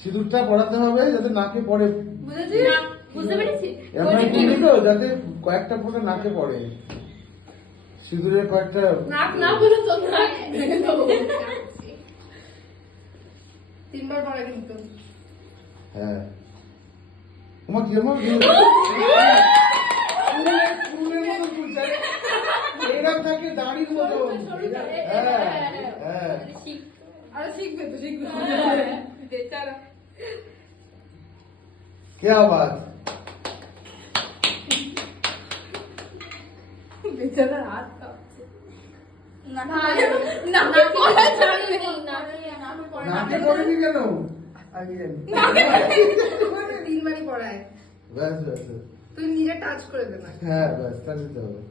সিঁদুরটা পড়াতে হবে যাতে নাকে পড়ে, বুঝতে পেরেছি যাতে কয়েকটা ফোঁটা নাকে পড়ে, সিঁদুরের কয়েকটা নাক না বলে তো তিনবার পড়া কিন্তু। হ্যাঁ তোমার কি আমার এরকম থাকে দাড়ির মতো। হ্যাঁ হ্যাঁ আরে শিখবে তো, শিখবে বেচারা। क्या बात, বেচারা হাত কাঁপছে। নাকে পড়েনি কেন আগে জানি। তিনবারই পড়ায়, ব্যাস ব্যাস, তুই নিজে টাচ করে দে না। হ্যাঁ ব্যাস, তাহলে তো হবে।